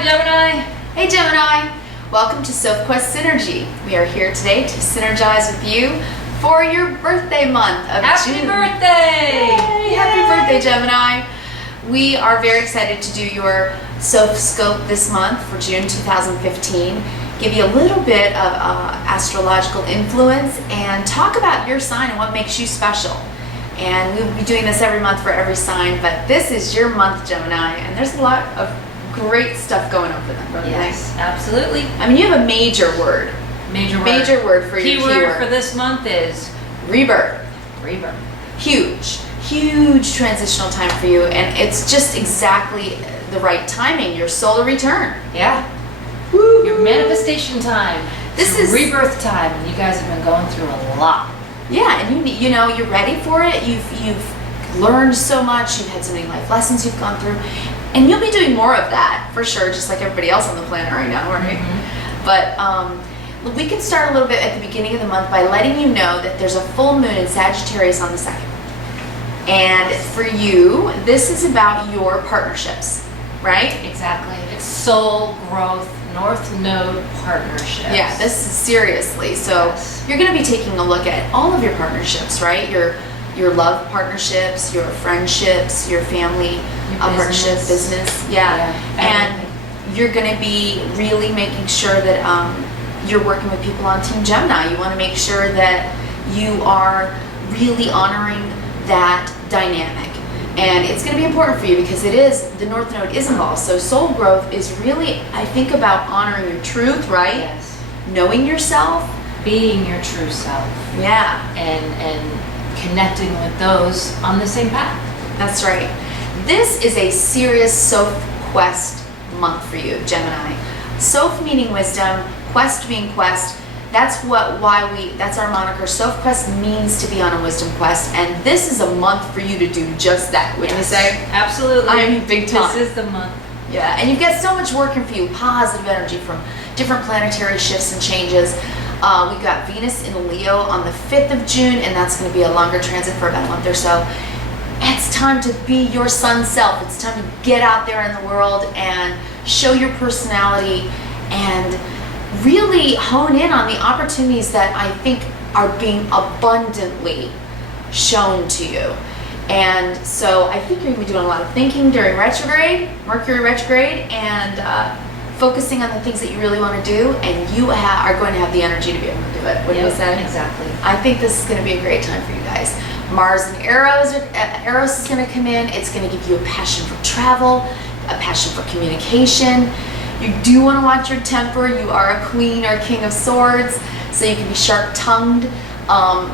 Hi, Gemini. Hey, Gemini. Welcome to Sophquest Synergy. We are here today to synergize with you for your birthday month of June. Happy birthday! Yay! Happy birthday, Gemini. We are very excited to do your Sophscope this month for June 2015. Give you a little bit of astrological influence and talk about your sign and what makes you special. And we will be doing this every month for every sign, but this is your month, Gemini, and there's a lot of great stuff going on for them, don't you think? Yes, absolutely. I mean, you have a major word. Major word for your keyword for this month is rebirth. rebirth. Huge transitional time for you, and it's just exactly the right timing. Your solar return. Yeah. Woo. Your manifestation time. This It's is rebirth time, and you guys have been going through a lot. Yeah, and you know you're ready for it. You've learned so much. You've had so many life lessons you've gone through, and you'll be doing more of that for sure, just like everybody else on the planet right now, right? Mm-hmm. But we can start a little bit at the beginning of the month by letting you know that there's a full moon in Sagittarius on the 2nd. And for you, this is about your partnerships, right? Exactly. It's soul growth, North Node partnerships. Yeah, this is seriously. So Yes. you're going to be taking a look at all of your partnerships, right? Your love partnerships, your friendships, your family partnership, business. Yeah. And you're going to be really making sure that you're working with people on Team Gemini. You want to make sure that you are really honoring that dynamic. And it's going to be important for you because the North Node is involved. So soul growth is really, I think, about honoring your truth, right? Yes. Knowing yourself. Being your true self. Yeah. And connecting with those on the same path. That's right. This is a serious Sophquest month for you, Gemini. Soph meaning wisdom, quest being quest. That's that's our moniker. Sophquest means to be on a wisdom quest, and this is a month for you to do just that, wouldn't you say? Absolutely. I mean, big time. This is the month. Yeah, and you've got so much working for you, positive energy from different planetary shifts and changes. We've got Venus in Leo on the 5th of June, and that's going to be a longer transit for about a month or so. It's time to be your sun self. It's time to get out there in the world and show your personality and really hone in on the opportunities that I think are being abundantly shown to you. And so I think you're going to be doing a lot of thinking during retrograde, Mercury retrograde, and focusing on the things that you really want to do, and you are going to have the energy to be able to do it. What do you say? Exactly. I think this is going to be a great time for you guys. Mars and Eros is going to come in. It's going to give you a passion for travel, a passion for communication. You do want to watch your temper. You are a queen or king of swords, so you can be sharp-tongued.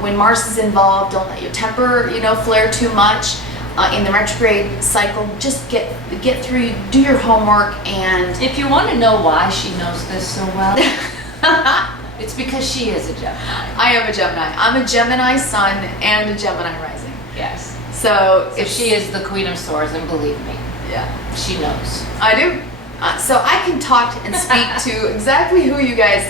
When Mars is involved, don't let your temper, flare too much. In the retrograde cycle, just get through, do your homework, and If you want to know why she knows this so well, it's because she is a Gemini. I am a Gemini. I'm a Gemini sun and a Gemini rising. Yes. So So she is the Queen of Swords, and believe me, yeah, she knows. I do. So I can talk and speak to exactly who you guys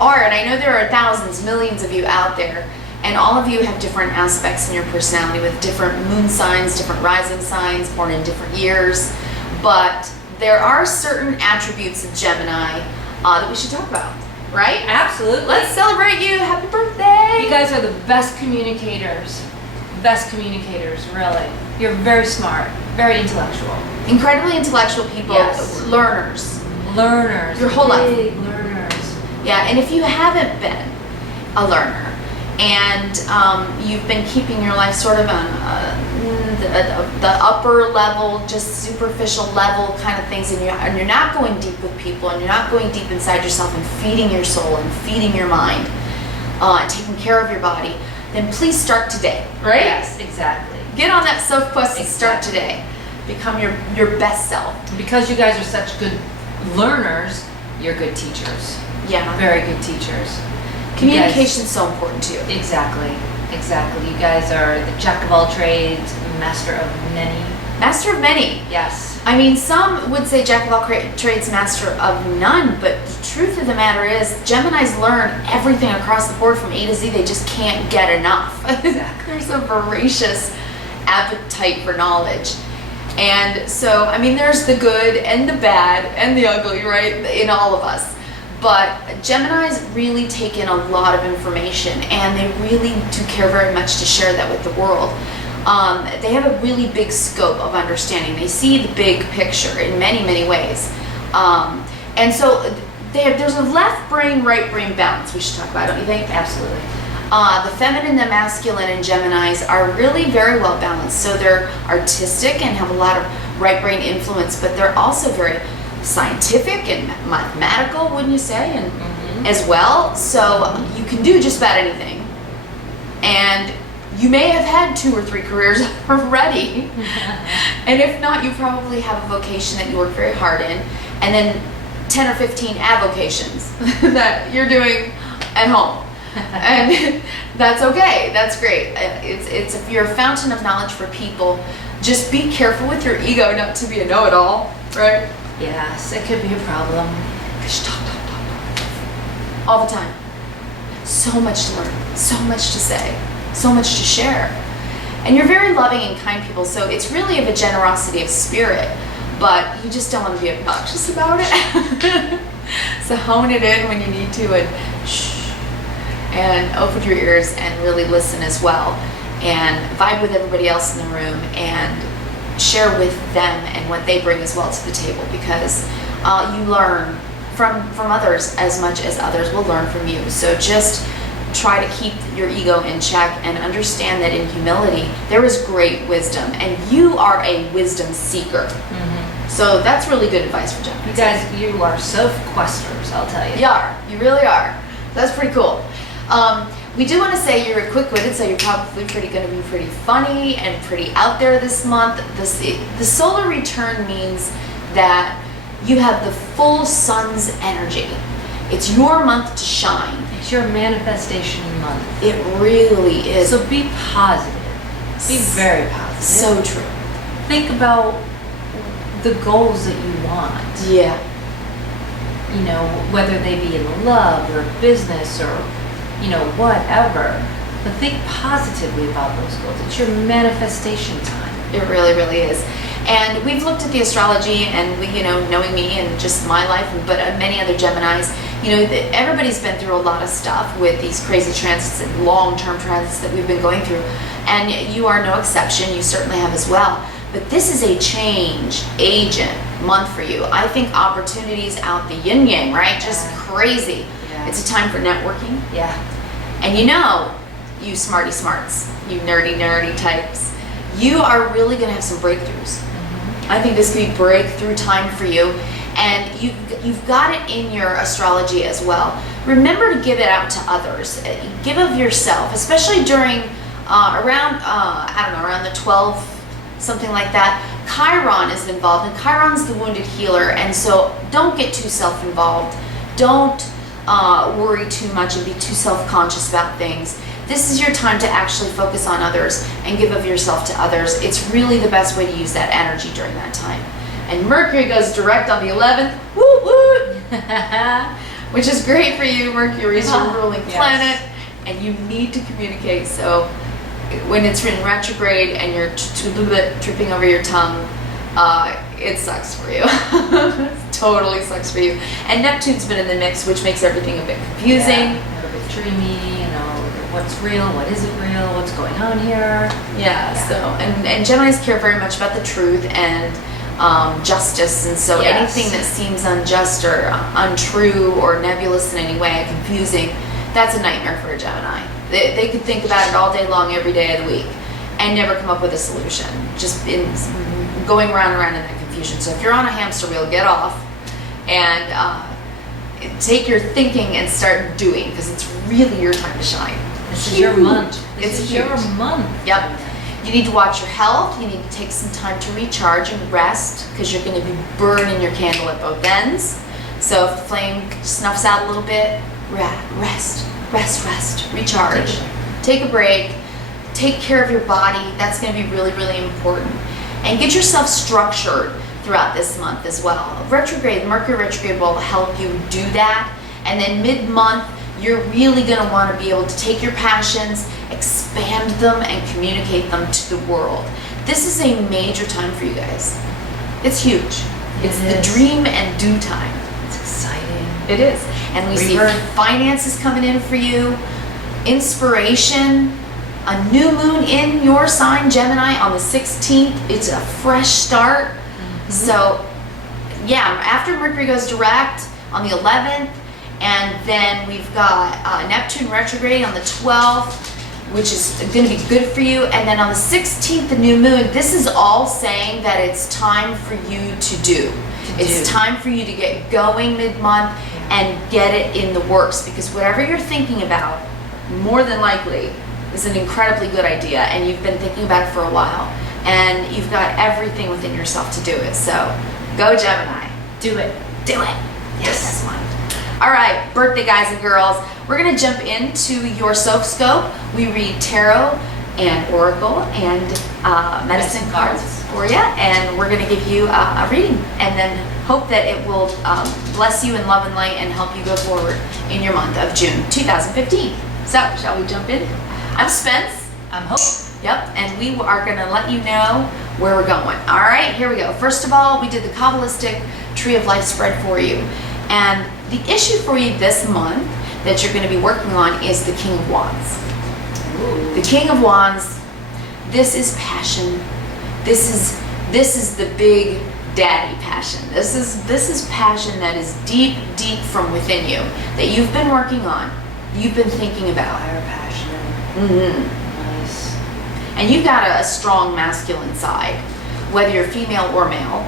are, and I know there are thousands, millions of you out there, and all of you have different aspects in your personality with different moon signs, different rising signs, born in different years, but there are certain attributes of Gemini that we should talk about, right? Absolutely. Let's celebrate you. Happy birthday. You guys are the best communicators. Best communicators, really. You're very smart, very intellectual. Incredibly intellectual people, Yes. learners. Learners. Your whole life. Big learners. Yeah, and if you haven't been a learner and you've been keeping your life sort of on the upper level, just superficial level kind of things, and you're not going deep with people, and you're not going deep inside yourself and feeding your soul and feeding your mind, taking care of your body, then please start today, right? Yes, exactly. Get on that Sophquest and start today. Become your best self. Because you guys are such good learners, you're good teachers. Yeah. Very good teachers. Communication is so important to you. Exactly. You guys are the jack of all trades, master of many. Master of many. Yes. I mean, some would say jack of all trades, master of none, but the truth of the matter is Geminis learn everything across the board from A to Z. They just can't get enough. Exactly. There's a voracious appetite for knowledge. And so, I mean, there's the good and the bad and the ugly, right, in all of us. But Geminis really take in a lot of information, and they really do care very much to share that with the world. They have a really big scope of understanding. They see the big picture in many, many ways. And so there's a left brain, right brain balance we should talk about, don't you think? Absolutely. The feminine, the masculine, and Geminis are really very well balanced. So they're artistic and have a lot of right brain influence, but they're also very scientific and mathematical, wouldn't you say? And as well. So you can do just about anything. And you may have had 2 or 3 careers already. And if not, you probably have a vocation that you work very hard in, and then 10 or 15 avocations that you're doing at home. And that's okay. That's great. It's if you're a fountain of knowledge for people, just be careful with your ego not to be a know-it-all, right? Yes, it could be a problem. Just talk. All the time. So much to learn, so much to say, so much to share. And you're very loving and kind people, so it's really of a generosity of spirit, but you just don't want to be obnoxious about it. So hone it in when you need to, and shh. And open your ears and really listen as well, and vibe with everybody else in the room and share with them and what they bring as well to the table, because you learn from others as much as others will learn from you. So just try to keep your ego in check and understand that in humility there is great wisdom, and you are a wisdom seeker. So that's really good advice for Gemini. You guys, you are Sophquesters, I'll tell you. You are. You really are. That's pretty cool. We do want to say you're quick-witted, so you're probably going to be pretty funny and pretty out there this month. The solar return means that you have the full sun's energy. It's your month to shine. It's your manifestation month. It really is. So be positive. Be very positive. So true. Think about the goals that you want. Yeah. You know, whether they be in love or business or, you know, whatever. But think positively about those goals. It's your manifestation time. It really, really is. And we've looked at the astrology, and we, you know, knowing me and just my life, but many other Geminis, you know, everybody's been through a lot of stuff with these crazy transits and long-term transits that we've been going through. And you are no exception. You certainly have as well. But this is a change agent month for you. I think opportunities out the yin-yang, right? Just crazy. Yeah. It's a time for networking. Yeah. And you know, you smarty smarts, you nerdy types, you are really going to have some breakthroughs. I think this could be breakthrough time for you, and you've got it in your astrology as well. Remember to give it out to others. Give of yourself, especially during around the 12th, something like that. Chiron is involved, and Chiron's the wounded healer, and so don't get too self-involved. Don't worry too much and be too self-conscious about things. This is your time to actually focus on others and give of yourself to others. It's really the best way to use that energy during that time. And Mercury goes direct on the 11th, woo woo, which is great for you. Mercury is your ruling planet, and you need to communicate. So when it's in retrograde and you're tripping over your tongue, it sucks for you. It totally sucks for you. And Neptune's been in the mix, which makes everything a bit confusing. Yeah, a little bit dreamy, you know, what's real, what isn't real, what's going on here. Yeah. So, and Geminis care very much about the truth and justice, and so anything that seems unjust or untrue or nebulous in any way, confusing, that's a nightmare for a Gemini. They could think about it all day long, every day of the week, and never come up with a solution, just in going round and round in that confusion. So if you're on a hamster wheel, get off and take your thinking and start doing, because it's really your time to shine. This is your month. This is huge. your month. Yep. You need to watch your health. You need to take some time to recharge and rest, because you're going to be burning your candle at both ends. So if the flame snuffs out a little bit, rest, recharge. Take a break. Take care of your body. That's going to be really, really important. And get yourself structured throughout this month as well. Mercury retrograde will help you do that. And then mid-month, you're really going to want to be able to take your passions, expand them, and communicate them to the world. This is a major time for you guys. It's huge. It's the is. dream and do time. It's exciting. It is. And we Rebirth. see finances coming in for you, inspiration, a new moon in your sign, Gemini, on the 16th. It's a fresh start. So, yeah, after Mercury goes direct on the 11th, and then we've got Neptune retrograde on the 12th, which is going to be good for you. And then on the 16th, the new moon. This is all saying that it's time for you to do. It's time for you to get going mid-month and get it in the works, because whatever you're thinking about, more than likely, is an incredibly good idea, and you've been thinking about it for a while, and you've got everything within yourself to do it. So, go Gemini. Do it. Do it. Yes. This one. All right, birthday guys and girls, we're gonna jump into your Sophscope. We read tarot and oracle and medicine cards for you, and we're gonna give you a reading, and then hope that it will bless you in love and light and help you go forward in your month of June 2015. So, shall we jump in? I'm Spence. I'm Hope. Yep, and we are going to let you know where we're going. All right, here we go. First of all, we did the Kabbalistic Tree of Life spread for you. And the issue for you this month that you're going to be working on is the King of Wands. Ooh. The King of Wands, this is passion. This is the big daddy passion. This is passion that is deep, deep from within you, that you've been working on, you've been thinking about. Fire passion. Nice. And you've got a strong masculine side, whether you're female or male.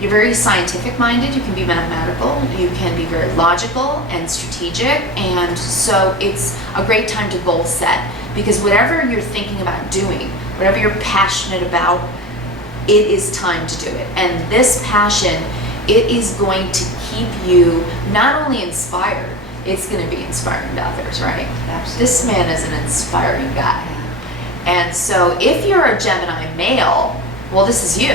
You're very scientific minded, you can be mathematical, you can be very logical and strategic, and so it's a great time to goal set, because whatever you're thinking about doing, whatever you're passionate about, it is time to do it. And this passion, it is going to keep you not only inspired, it's going to be inspiring to others, right? Absolutely. This man is an inspiring guy. And so if you're a Gemini male, well, this is you.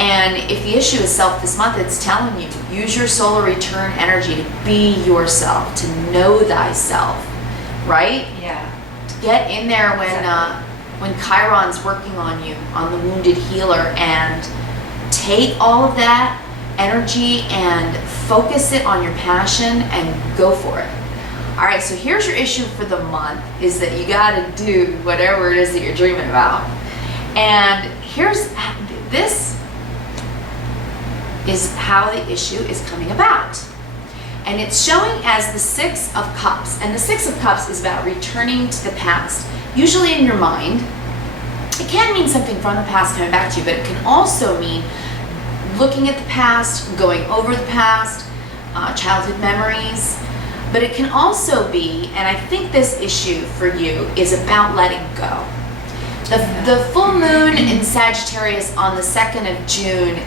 And if the issue is self this month, it's telling you, use your solar return energy to be yourself, to know thyself, right? Yeah. Get in there when Exactly. when Chiron's working on you, on the wounded healer, and take all of that energy and focus it on your passion and go for it. All right, so here's your issue for the month, is that you got to do whatever it is that you're dreaming about. And this is how the issue is coming about. And it's showing as the Six of Cups. And the Six of Cups is about returning to the past, usually in your mind. It can mean something from the past coming back to you, but it can also mean looking at the past, going over the past, childhood memories. But it can also be, and I think this issue for you is about letting go. The full moon in Sagittarius on the 2nd of June,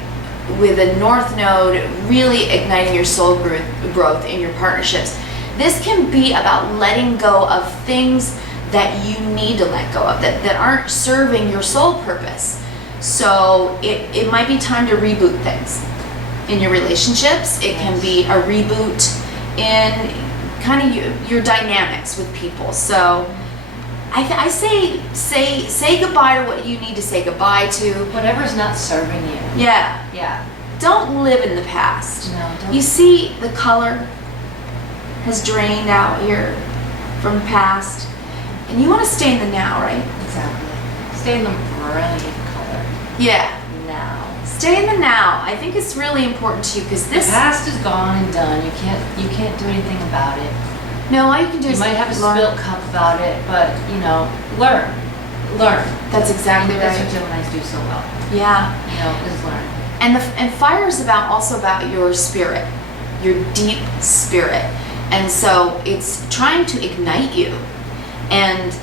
with a North Node really igniting your soul growth in your partnerships. This can be about letting go of things that you need to let go of, that aren't serving your soul purpose. So it might be time to reboot things in your relationships. It can be a reboot in kind of your dynamics with people. So I say goodbye to what you need to say goodbye to. Whatever's not serving you. Yeah. Yeah. Don't live in the past. No, don't. You see the color has drained out here from the past. And you want to stay in the now, right? Exactly. Stay in the brilliant color. Yeah. Now. Stay in the now. I think it's really important to you, because The this. past is gone and done. You can't do anything about it. No, all you can do You is might have a learn. spilt cup about it, but learn. That's exactly That's right. what Geminis do so well. Yeah. Is learn. And fire is also about your spirit, your deep spirit. And so it's trying to ignite you and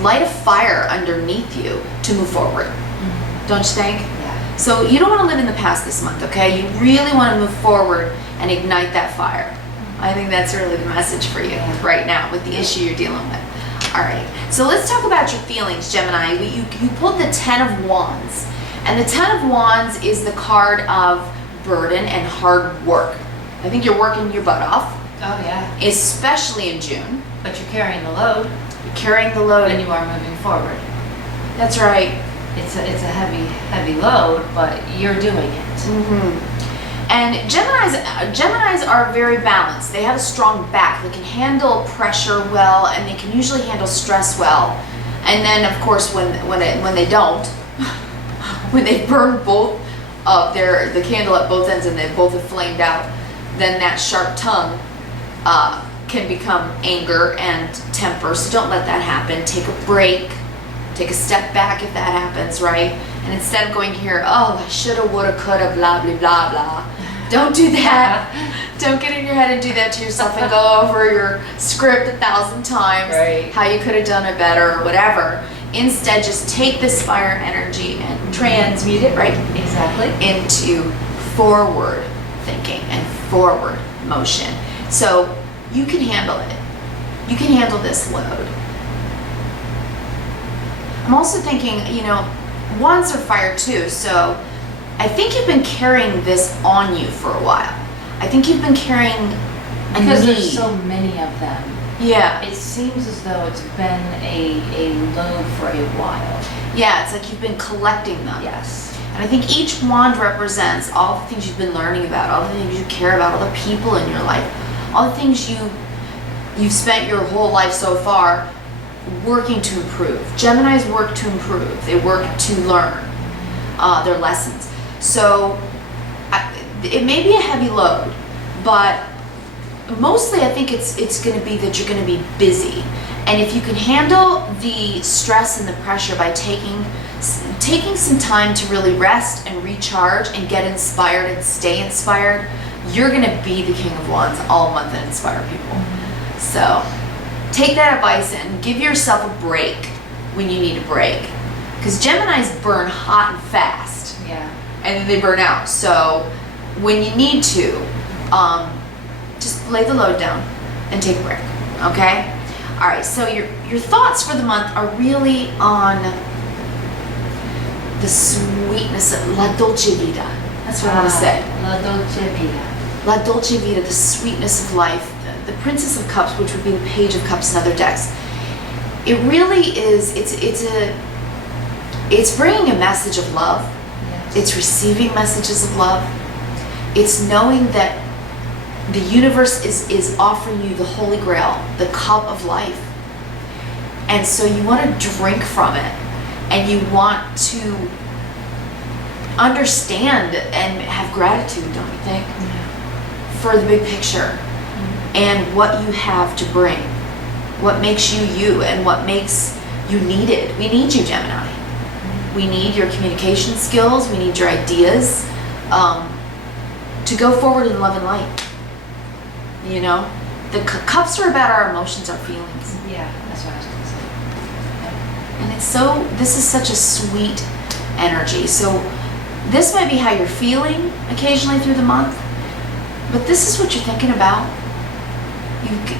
light a fire underneath you to move forward. Mm-hmm. Don't you think? Yeah. So you don't want to live in the past this month, okay? You really want to move forward and ignite that fire. I think that's really the message for you right now with the issue you're dealing with. All right, so let's talk about your feelings, Gemini. You pulled the 10 of Wands. And the 10 of Wands is the card of burden and hard work. I think you're working your butt off, Oh yeah. especially in June. But you're carrying the load, You're carrying the load. and you are moving forward. That's right. It's a heavy load, but you're doing it. And Geminis are very balanced. They have a strong back. They can handle pressure well, and they can usually handle stress well. And then, of course, when they don't, when they burn both of the candle at both ends and they both have flamed out, then that sharp tongue can become anger and temper. So don't let that happen. Take a break. Take a step back if that happens, right? And instead of going here, oh, I shoulda, woulda, coulda, blah, blah, blah, blah. Don't do that. Don't get in your head and do that to yourself and go over your script 1,000 times, right, how you could have done it better or whatever. Instead, just take this fire energy and transmute it, right? Exactly. Into forward thinking and forward motion. So you can handle it. You can handle this load. I'm also thinking, wands are fire too, so I think you've been carrying this on you for a while. I think you've been carrying a because need. there's so many of them. Yeah. It seems as though it's been a load for a while. Yeah, it's like you've been collecting them. Yes. And I think each wand represents all the things you've been learning about, all the things you care about, all the people in your life, all the things you've spent your whole life so far working to improve. Geminis work to improve. They work to learn their lessons. So it may be a heavy load, but mostly I think it's going to be that you're going to be busy. And if you can handle the stress and the pressure by taking some time to really rest and recharge and get inspired and stay inspired, you're going to be the King of Wands all month and inspire people. So take that advice and give yourself a break when you need a break. Because Geminis burn hot and fast. Yeah. And then they burn out. So when you need to, just lay the load down and take a break. Okay? All right, so your thoughts for the month are really on the sweetness of La Dolce Vita. That's what I want to say. La Dolce Vita. La Dolce Vita, the sweetness of life. The Princess of Cups, which would be the Page of Cups in other decks. It really is, it's bringing a message of love. Yes. It's receiving messages of love. It's knowing that the universe is offering you the Holy Grail, the cup of life. And so you want to drink from it, and you want to understand and have gratitude, don't you think? Yeah. For the big picture and what you have to bring, what makes you you and what makes you needed. We need you, Gemini. We need your communication skills. We need your ideas to go forward in love and light. The cups are about our emotions, our feelings. Yeah, that's what I was going to say. Yeah. And this is such a sweet energy. So this might be how you're feeling occasionally through the month, but this is what you're thinking about.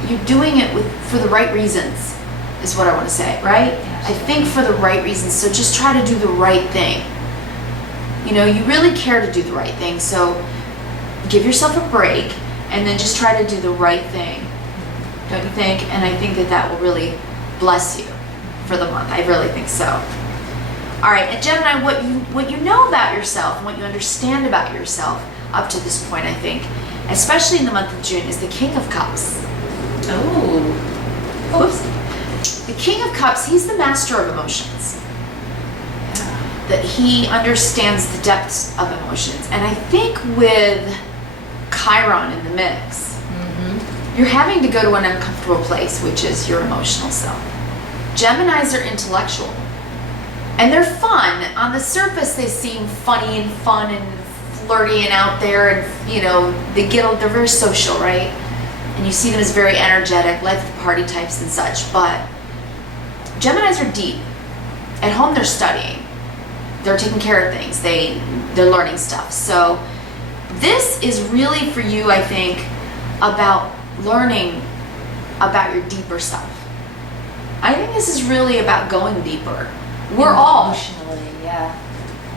You're doing it for the right reasons, is what I want to say, right? Yes. I think for the right reasons. So just try to do the right thing. You really care to do the right thing. So give yourself a break and then just try to do the right thing. Don't you think? And I think that will really bless you for the month. I really think so. All right, and Gemini, what you know about yourself and what you understand about yourself up to this point, I think, especially in the month of June, is the King of Cups. Oh. Oops. The King of Cups, he's the master of emotions. Yeah. That he understands the depths of emotions. And I think with Chiron in the mix, you're having to go to an uncomfortable place, which is your emotional self. Geminis are intellectual. And they're fun. On the surface, they seem funny and fun and flirty and out there, and they're very social, right? And you see them as very energetic, life of the party types and such. But Geminis are deep. At home, they're studying. They're taking care of things. They're learning stuff. So this is really for you, I think, about learning about your deeper stuff. I think this is really about going deeper. We're all emotionally, yeah.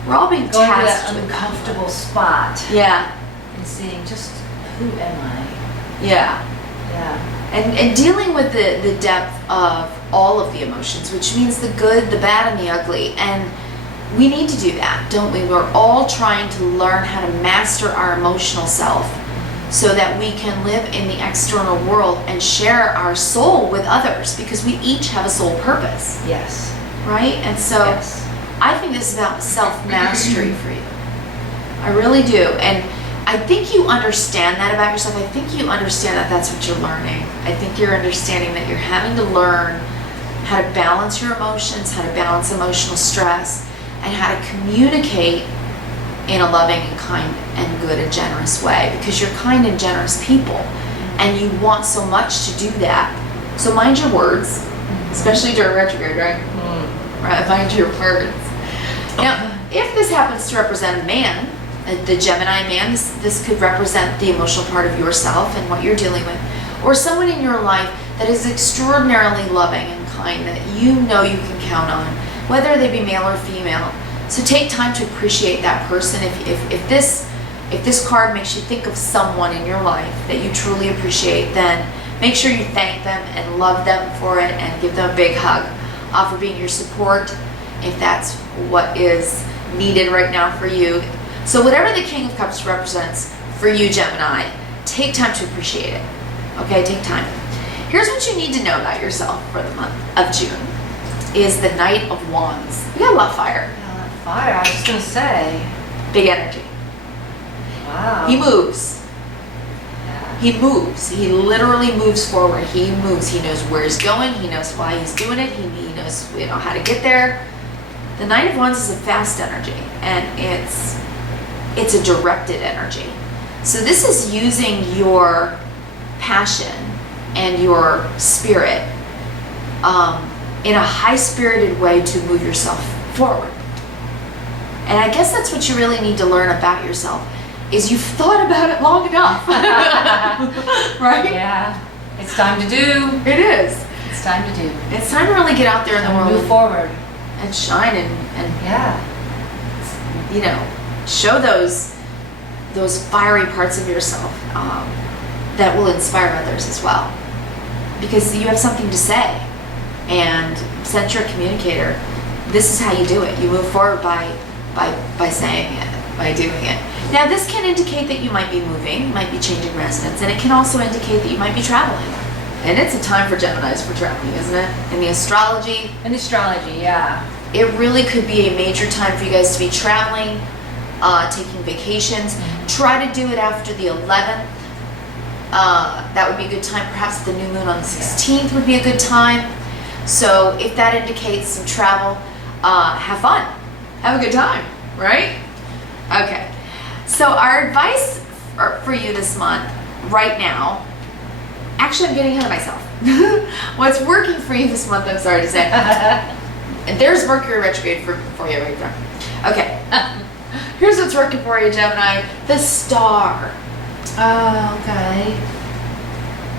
We're all being Going to tasked that with uncomfortable spot. Yeah, And seeing just who am I? yeah. Yeah. And dealing with the depth of all of the emotions, which means the good, the bad, and the ugly. And we need to do that, don't we? We're all trying to learn how to master our emotional self so that we can live in the external world and share our soul with others, because we each have a soul purpose. Yes. Right? And so Yes. I think this is about self-mastery for you. I really do. And I think you understand that about yourself. I think you understand that that's what you're learning. I think you're understanding that you're having to learn how to balance your emotions, how to balance emotional stress, and how to communicate in a loving and kind and good and generous way, because you're kind and generous people and you want so much to do that. So mind your words, especially during retrograde, right? Right, mind your words. Now, if this happens to represent a man, the Gemini man, this could represent the emotional part of yourself and what you're dealing with, or someone in your life that is extraordinarily loving and kind that you know you can count on, whether they be male or female. So take time to appreciate that person. If this card makes you think of someone in your life that you truly appreciate, then make sure you thank them and love them for it and give them a big hug. Offer being your support if that's what is needed right now for you. So whatever the King of Cups represents for you, Gemini, take time to appreciate it. Okay, take time. Here's what you need to know about yourself for the month of June is the Knight of Wands. You got a lot of fire. Fire, I was just gonna say. Big energy. Wow. He moves. Yeah. He moves. He literally moves forward. He moves. He knows where he's going. He knows why he's doing it. He knows, how to get there. The Knight of Wands is a fast energy, and it's a directed energy. So this is using your passion and your spirit in a high-spirited way to move yourself forward. And I guess that's what you really need to learn about yourself, is you've thought about it long enough. Right? Yeah. It's time to do. It is. It's time to do. It's time to really get out there in the world Move forward. and shine and Yeah. show those fiery parts of yourself that will inspire others as well. Because you have something to say. And since you're a communicator, this is how you do it. You move forward by saying it, by doing it. Now this can indicate that you might be moving, might be changing residence, and it can also indicate that you might be traveling. And it's a time for Geminis for traveling, isn't it? In the astrology. In astrology, yeah. It really could be a major time for you guys to be traveling, taking vacations. Try to do it after the 11th. That would be a good time. Perhaps the new moon on the 16th would be a good time. So if that indicates some travel, have fun. Have a good time, right? Okay. So our advice for you this month, right now, actually I'm getting ahead of myself. What's working for you this month, I'm sorry to say. And there's Mercury retrograde for you right there. Okay. Here's what's working for you, Gemini. The Star. Oh, okay.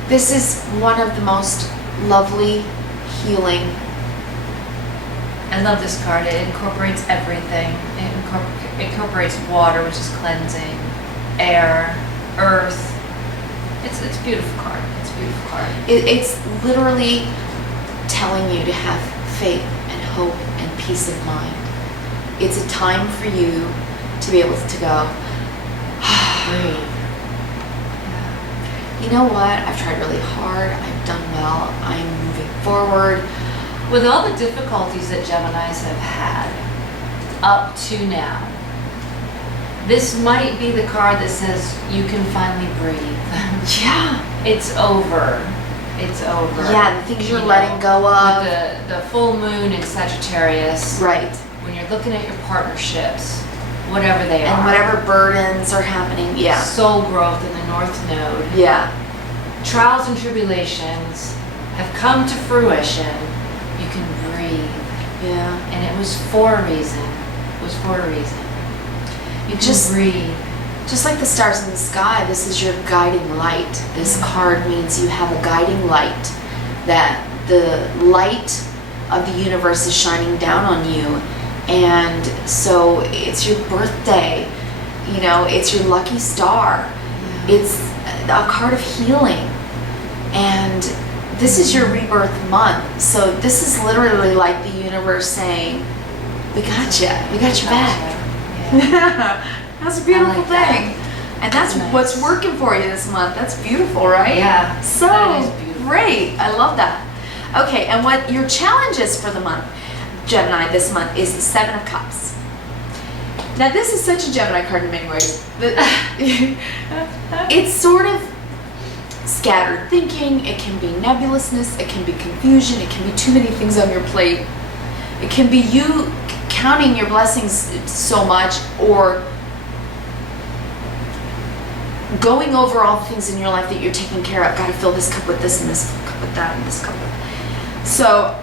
This is one of the most lovely, healing. I love this card. It incorporates everything. It incorporates water, which is cleansing, air, earth. It's a beautiful card. It's a beautiful card. It's literally telling you to have faith and hope and peace of mind. It's a time for you to be able to go, Breathe. you know what, I've tried really hard, I've done well, I'm moving forward. With all the difficulties that Geminis have had up to now, this might be the card that says you can finally breathe. Yeah. It's over. It's over. Yeah, the things you're letting go of. With the full moon in Sagittarius. Right. When you're looking at your partnerships, whatever they are. And whatever burdens are happening, yeah. Soul growth in the North Node. Yeah. Trials and tribulations have come to fruition. You can breathe. Yeah. And it was for a reason. It was for a reason. You can Just breathe. Just like the stars in the sky, this is your guiding light. This card means you have a guiding light, that the light of the universe is shining down on you. And so it's your birthday, it's your lucky star. Yeah. It's a card of healing. And this is your rebirth month. So this is literally like the universe saying, we got you. We got your back. Yeah. That's a beautiful like that. thing. And that's Nice. what's working for you this month. That's beautiful, right? Yeah, So that is beautiful. great. I love that. Okay, and what your challenge is for the month, Gemini, this month is the Seven of Cups. Now this is such a Gemini card in many ways. It's sort of scattered thinking, it can be nebulousness, it can be confusion, it can be too many things on your plate. It can be you counting your blessings so much, or going over all the things in your life that you're taking care of. Gotta fill this cup with this and this cup with that and this cup with. So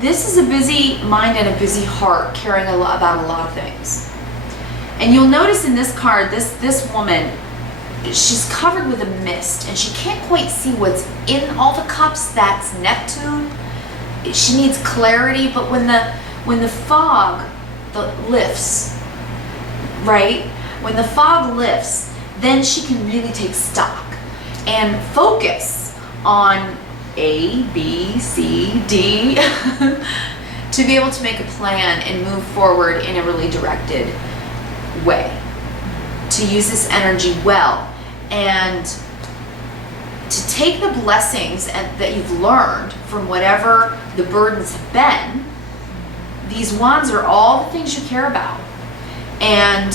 this is a busy mind and a busy heart carrying about a lot of things. And you'll notice in this card, this woman, she's covered with a mist and she can't quite see what's in all the cups. That's Neptune. She needs clarity, but when the fog lifts, right? When the fog lifts, then she can really take stock and focus on A, B, C, D to be able to make a plan and move forward in a really directed way, to use this energy well, and to take the blessings that you've learned from whatever the burdens have been. These wands are all the things you care about, and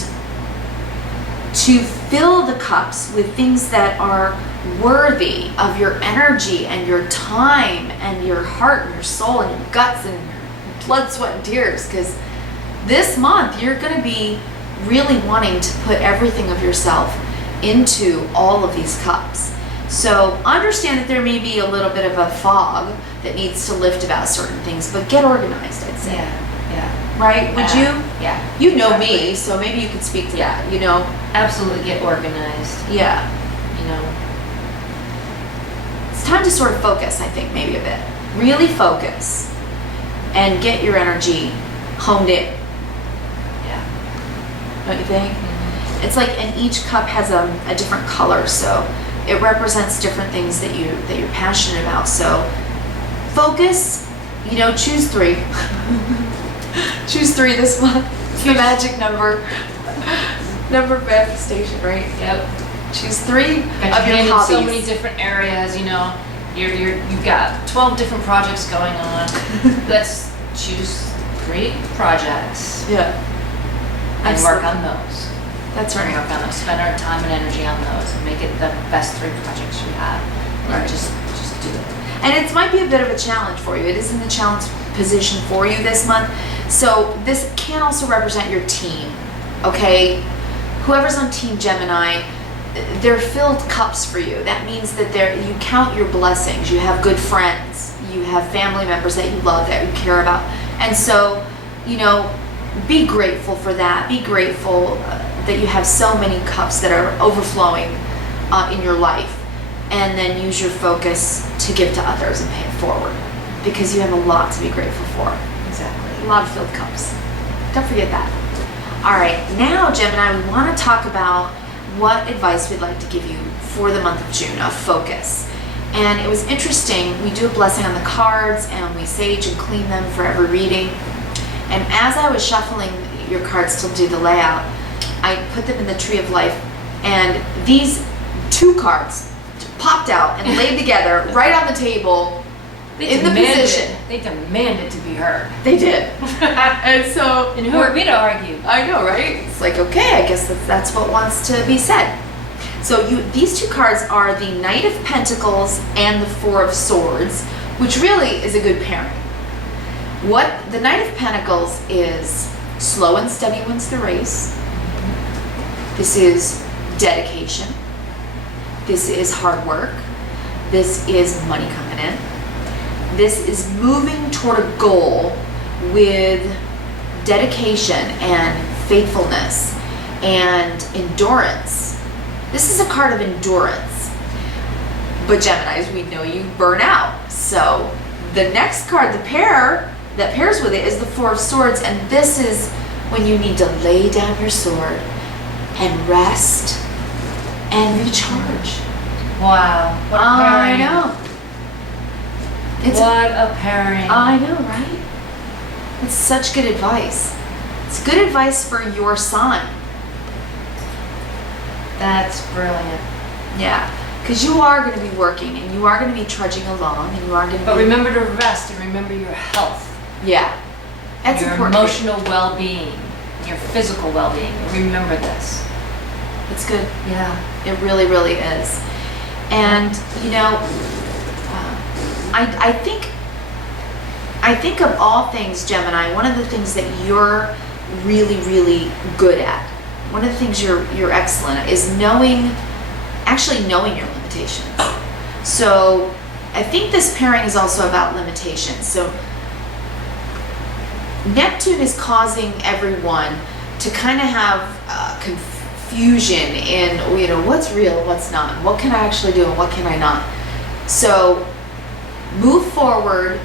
to fill the cups with things that are worthy of your energy and your time and your heart and your soul and your guts and your blood, sweat, and tears. Because this month you're going to be really wanting to put everything of yourself into all of these cups. So understand that there may be a little bit of a fog that needs to lift about certain things, but get organized, I'd say. Yeah. Right? Would you? Yeah. You know Exactly. me, so maybe you could speak to that, you know? Absolutely get organized. Yeah. You know. It's time to sort of focus, I think, maybe a bit. Really focus and get your energy honed in. Yeah. Don't you think? It's like, and each cup has a different color, so it represents different things that you're passionate about. So focus, you know, choose 3. Choose 3 this month. It's the magic number. Number of manifestation, right? Yep. Choose 3 Got of your your hand in hobbies. so many different areas, you know. You've got 12 different projects going on. Let's choose 3 projects Yeah. and work Absolutely. on those. That's And right. work on those. Spend our time and energy on those and make it the best 3 projects you have. And Right. just do it. And it might be a bit of a challenge for you. It is in the challenge position for you this month. So this can also represent your team, okay? Whoever's on Team Gemini, they're filled cups for you. That means that you count your blessings. You have good friends. You have family members that you love, that you care about. And so, you know, be grateful for that. Be grateful that you have so many cups that are overflowing in your life. And then use your focus to give to others and pay it forward, because you have a lot to be grateful for. Exactly. A lot of filled cups. Don't forget that. All right, now Gemini, we want to talk about what advice we'd like to give you for the month of June of focus. And it was interesting, we do a blessing on the cards and we sage and clean them for every reading. And as I was shuffling your cards to do the layout, I put them in the Tree of Life, and these 2 cards popped out and laid together right on the table in the position. They demanded to be heard. They did. And so, And who are we to argue? I know, right? It's like, okay, I guess that's what wants to be said. So these 2 cards are the Knight of Pentacles and the 4 of Swords, which really is a good pairing. What the Knight of Pentacles is, slow and steady wins the race. This is dedication. This is hard work. This is money coming in. This is moving toward a goal with dedication and faithfulness and endurance. This is a card of endurance. But Geminis, we know you burn out. So the next card, the pair that pairs with it, is the 4 of Swords, and this is when you need to lay down your sword and rest and recharge. Wow. What a I pairing. know. What a pairing. I know, right? It's such good advice. It's good advice for your sign. That's brilliant. Yeah, because you are going to be working and you are going to be trudging along and you are going to But be... remember to rest and remember your health. Yeah, that's your important. emotional well-being, your physical well-being. Remember this. It's good. Yeah. It really, really is. And, you know, I think of all things, Gemini, one of the things that you're really, really good at, one of the things you're excellent at is actually knowing your limitations. So I think this pairing is also about limitations. So Neptune is causing everyone to kind of have confusion in, you know, what's real, what's not, what can I actually do and what can I not. So move forward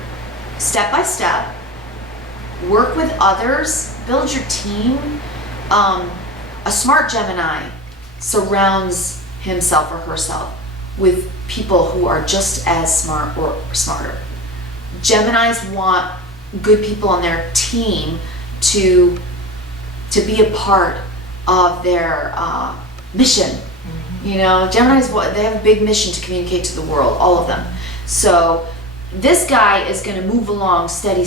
step by step, work with others, build your team. A smart Gemini surrounds himself or herself with people who are just as smart or smarter. Geminis want good people on their team to be a part of their mission. Mm-hmm. You know, Geminis, they have a big mission to communicate to the world, all of them. So this guy is going to move along steady,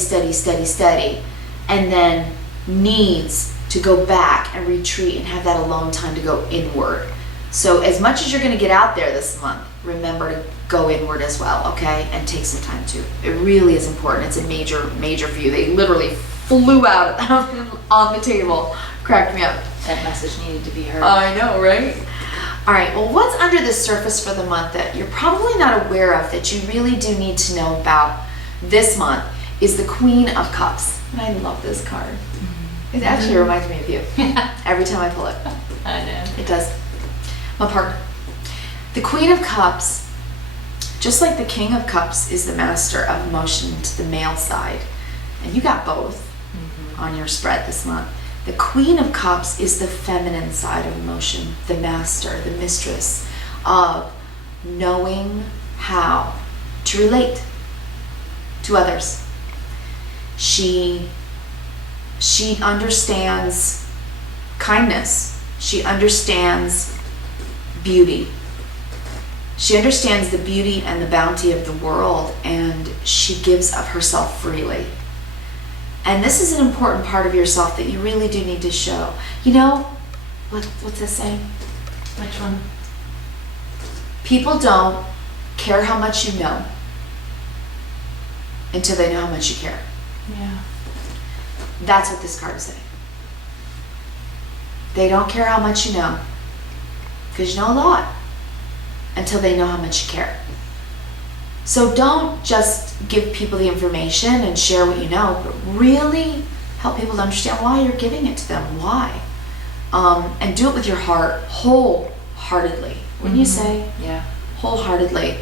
and then needs to go back and retreat and have that alone time to go inward. So as much as you're going to get out there this month, remember to go inward as well, okay? And take some time too. It really is important. It's a major, major for you. They literally flew out on the table. Cracked me up. That message needed to be heard. I know, right? All right, well, what's under the surface for the month that you're probably not aware of that you really do need to know about this month is the Queen of Cups. And I love this card. Mm-hmm. It actually reminds me of you every time I pull it. I know. It does. My partner. The Queen of Cups, just like the King of Cups, is the master of emotion to the male side. And you got both on your spread this month. The Queen of Cups is the feminine side of emotion, the master, the mistress of knowing how to relate to others. She understands kindness. She understands beauty. She understands the beauty and the bounty of the world, and she gives of herself freely. And this is an important part of yourself that you really do need to show. You know, what's this saying? Which one? People don't care how much you know until they know how much you care. Yeah. That's what this card is saying. They don't care how much you know, because you know a lot, until they know how much you care. So don't just give people the information and share what you know, but really help people to understand why you're giving it to them, why. And do it with your heart, wholeheartedly. Wouldn't you say? Yeah. Wholeheartedly.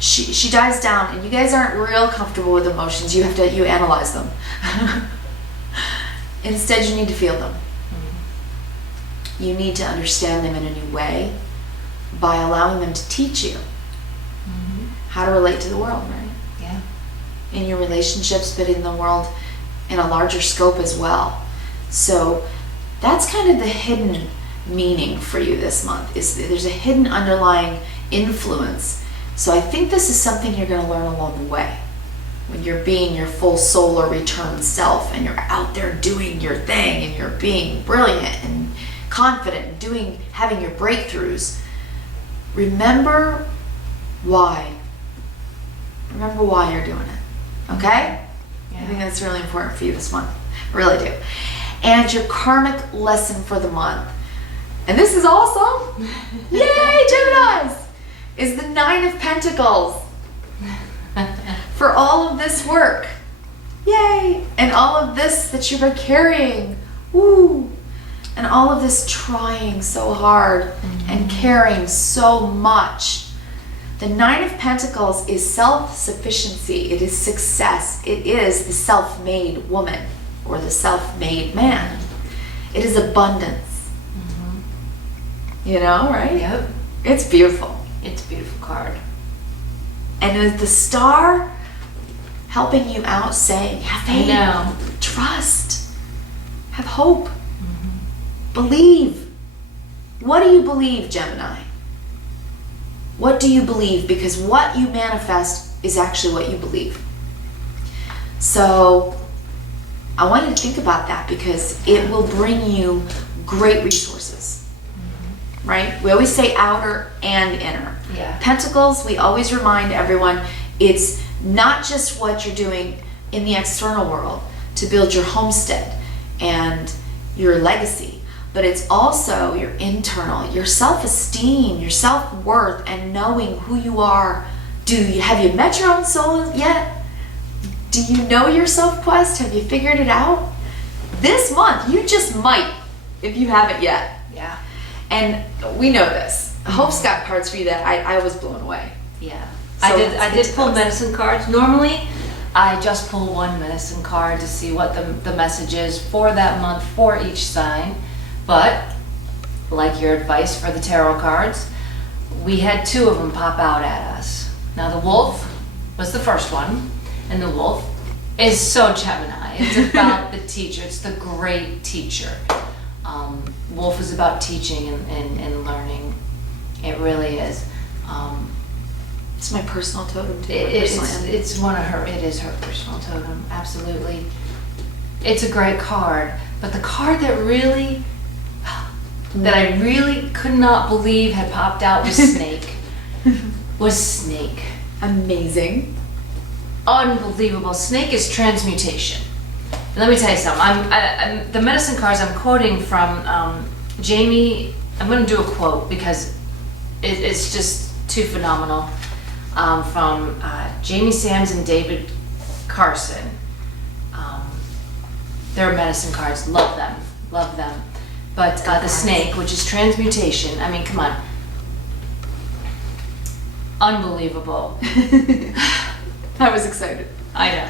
She dives down, and you guys aren't real comfortable with emotions. You analyze them. Instead, you need to feel them. Mm-hmm. You need to understand them in a new way by allowing them to teach you how to relate to the world, right? Yeah. In your relationships, but in the world in a larger scope as well. So that's kind of the hidden meaning for you this month. There's a hidden underlying influence. So I think this is something you're going to learn along the way. When you're being your full solar returned self and you're out there doing your thing and you're being brilliant and confident and having your breakthroughs, remember why. Remember why you're doing it, okay? Yeah. I think that's really important for you this month. I really do. And your karmic lesson for the month, and this is awesome, yay, Geminis, is the 9 of Pentacles. For all of this work, yay, and all of this that you've been carrying, woo, and all of this trying so hard and caring so much. The 9 of Pentacles is self-sufficiency. It is success. It is the self-made woman or the self-made man. It is abundance. You know, right? Yep. It's beautiful. It's a beautiful card. And with the star helping you out, saying, have faith, trust, have hope, believe. What do you believe, Gemini? What do you believe? Because what you manifest is actually what you believe. So I want you to think about that, because it will bring you great resources, right? We always say outer and inner. Yeah. Pentacles, we always remind everyone, it's not just what you're doing in the external world to build your homestead and your legacy, but it's also your internal, your self-esteem, your self-worth, and knowing who you are. Have you met your own soul yet? Do you know your Sophquest? Have you figured it out? This month, you just might, if you haven't yet. Yeah. And we know this. Hope's got cards for you that I was blown away. Yeah. So I did pull medicine cards. Normally, I just pull one medicine card to see what the message is for that month for each sign. But, like your advice for the tarot cards, we had two of them pop out at us. Now, the wolf was the first one. And the wolf is so Gemini. It's about the teacher. It's the great teacher. Wolf is about teaching and learning. It really is. It's my personal totem too. It's one of her. It is her personal totem. Absolutely. It's a great card. But the card that I really could not believe had popped out was Snake. Was Snake. Amazing. Unbelievable. Snake is transmutation. And let me tell you something. The medicine cards I'm quoting from Jamie. I'm going to do a quote because it's just too phenomenal. From Jamie Sams and David Carson. They're medicine cards. Love them. Love them. But the snake, which is transmutation. I mean, come on. Unbelievable. I was excited. I know.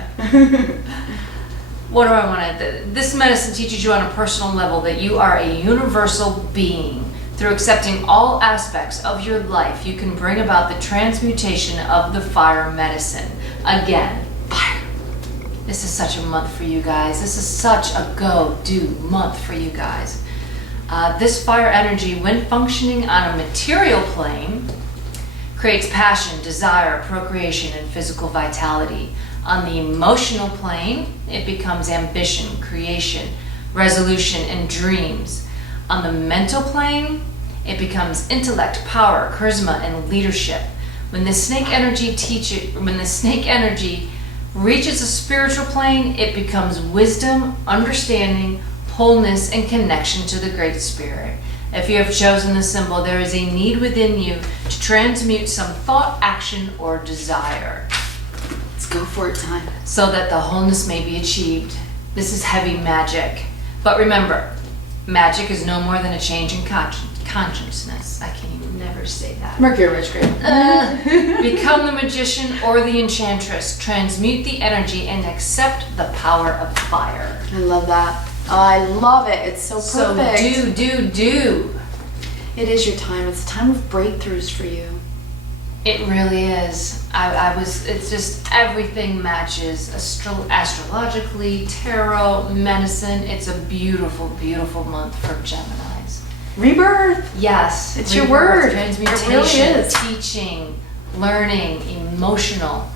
What do I want to... This medicine teaches you on a personal level that you are a universal being. Through accepting all aspects of your life, you can bring about the transmutation of the fire medicine. Again, fire. This is such a month for you guys. This is such a go-do month for you guys. This fire energy, when functioning on a material plane, creates passion, desire, procreation, and physical vitality. On the emotional plane, it becomes ambition, creation, resolution, and dreams. On the mental plane, it becomes intellect, power, charisma, and leadership. When the snake energy reaches a spiritual plane, it becomes wisdom, understanding, wholeness, and connection to the Great Spirit. If you have chosen the symbol, there is a need within you to transmute some thought, action, or desire. Let's go for it, time. So that the wholeness may be achieved. This is heavy magic. But remember, magic is no more than a change in consciousness. I can even never say that. Mercury retrograde. Become the magician or the enchantress. Transmute the energy and accept the power of fire. I love that. Oh, I love it. It's so perfect. So do. It is your time. It's a time of breakthroughs for you. It really is. It's just everything matches astrologically, tarot, medicine. It's a beautiful, beautiful month for Geminis. Rebirth. Yes. It's your word. Transmutation, it really is. Teaching, learning, emotional.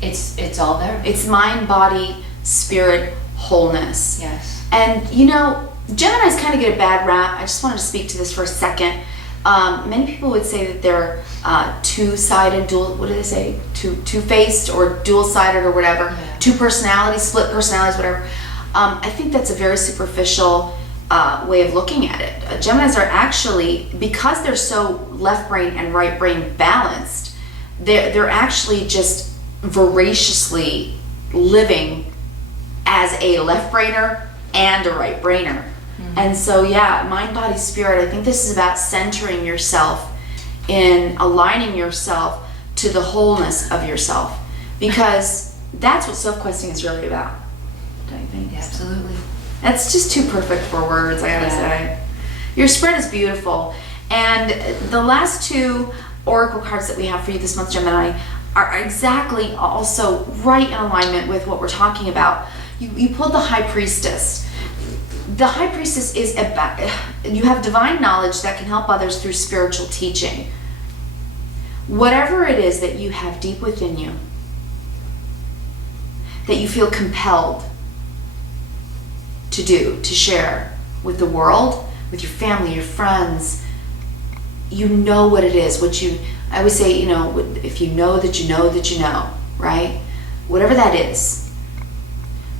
It's all there. It's mind, body, spirit, wholeness. Yes. And you know, Geminis kind of get a bad rap. I just wanted to speak to this for a second. Many people would say that they're two-sided, what do they say? Two-faced or dual-sided or whatever. Yeah. Two personalities, split personalities, whatever. I think that's a very superficial way of looking at it. Geminis are actually, because they're so left brain and right brain balanced, they're actually just voraciously living as a left brainer and a right brainer. Mm-hmm. And so yeah, mind, body, spirit, I think this is about centering yourself and aligning yourself to the wholeness of yourself, because that's what self-questing is really about, don't you think? Yeah, absolutely. That's just too perfect for words, I gotta say. Your spread is beautiful. And the last two oracle cards that we have for you this month, Gemini, are exactly also right in alignment with what we're talking about. You pulled the High Priestess. The High Priestess is about, you have divine knowledge that can help others through spiritual teaching. Whatever it is that you have deep within you, that you feel compelled to do, to share with the world, with your family, your friends, you know what it is. I always say, if you know that you know that you know, right? Whatever that is,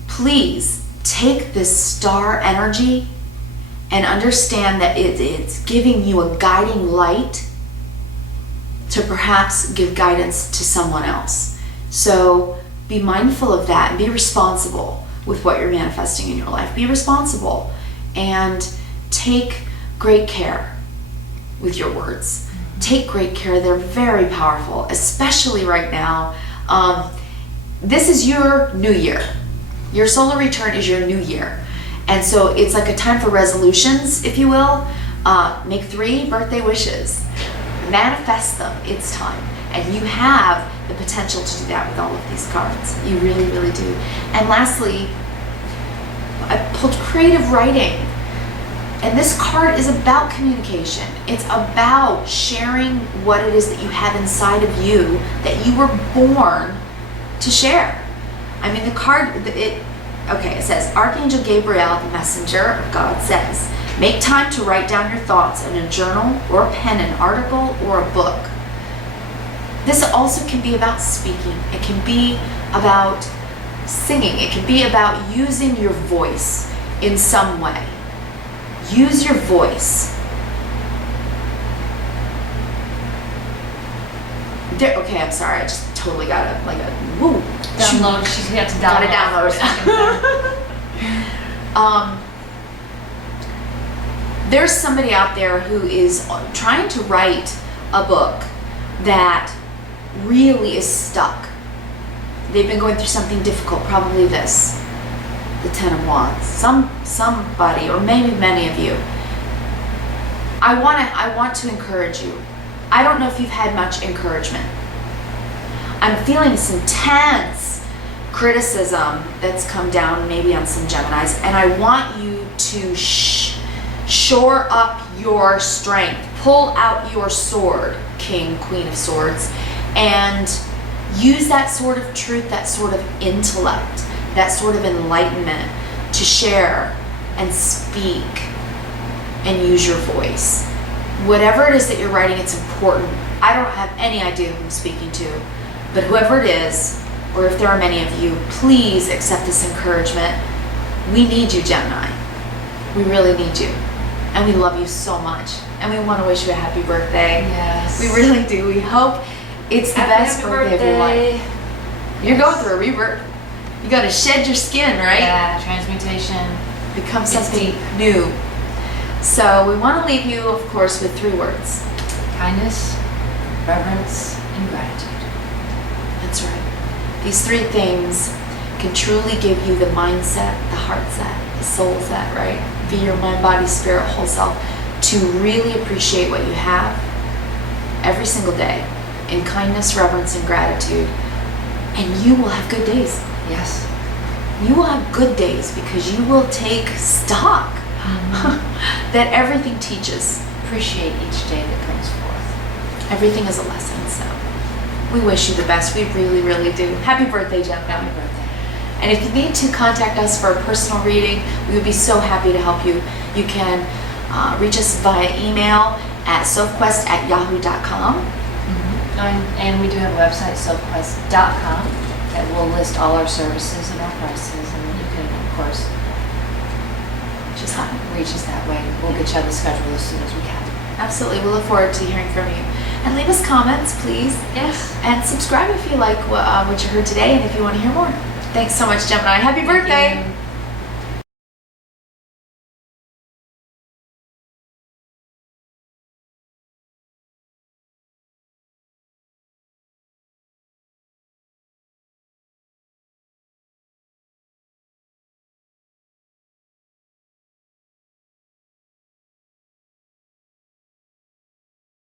please take this star energy and understand that it's giving you a guiding light to perhaps give guidance to someone else. So be mindful of that and be responsible with what you're manifesting in your life. Be responsible and take great care with your words. Take great care. They're very powerful, especially right now. This is your new year. Your solar return is your new year. And so it's like a time for resolutions, if you will. Make 3 birthday wishes. Manifest them. It's time. And you have the potential to do that with all of these cards. You really, really do. And lastly, I pulled creative writing. And this card is about communication. It's about sharing what it is that you have inside of you that you were born to share. I mean, the card, it says, Archangel Gabriel, the messenger of God, says, make time to write down your thoughts in a journal or pen an article or a book. This also can be about speaking. It can be about singing. It can be about using your voice in some way. Use your voice. Okay, I'm sorry. I just totally got a woo. Download. She's got to download. Gotta download. There's somebody out there who is trying to write a book that really is stuck. They've been going through something difficult, probably this. The Ten of Wands. Somebody, or maybe many of you. I want to encourage you. I don't know if you've had much encouragement. I'm feeling this intense criticism that's come down maybe on some Geminis, and I want you to shore up your strength. Pull out your sword, King, Queen of Swords, and use that sort of truth, that sort of intellect, that sort of enlightenment to share and speak and use your voice. Whatever it is that you're writing, it's important. I don't have any idea who I'm speaking to, but whoever it is, or if there are many of you, please accept this encouragement. We need you, Gemini. We really need you. And we love you so much. And we want to wish you a happy birthday. Yes. We really do. We hope it's the best birthday of your life. You're going through a rebirth. You got to shed your skin, right? Yeah, transmutation. Become something new. So we want to leave you, of course, with 3 words. Kindness, reverence, and gratitude. That's right. These 3 things can truly give you the mindset, the heart set, the soul set, right? Be your mind, body, spirit, whole self, to really appreciate what you have every single day in kindness, reverence, and gratitude. And you will have good days. Yes. You will have good days because you will take stock that everything teaches. Appreciate each day that comes forth. Everything is a lesson, so we wish you the best. We really, really do. Happy birthday, Gemini. Happy birthday. And if you need to contact us for a personal reading, we would be so happy to help you. You can reach us via email at sophquest@yahoo.com. And we do have a website, sophquest.com, that will list all our services and our prices, and you can, of course, just reach us that way. We'll get you on the schedule as soon as we can. Absolutely. We look forward to hearing from you. And leave us comments, please. Yes. And subscribe if you like what you heard today and if you want to hear more. Thanks so much, Gemini. Happy birthday.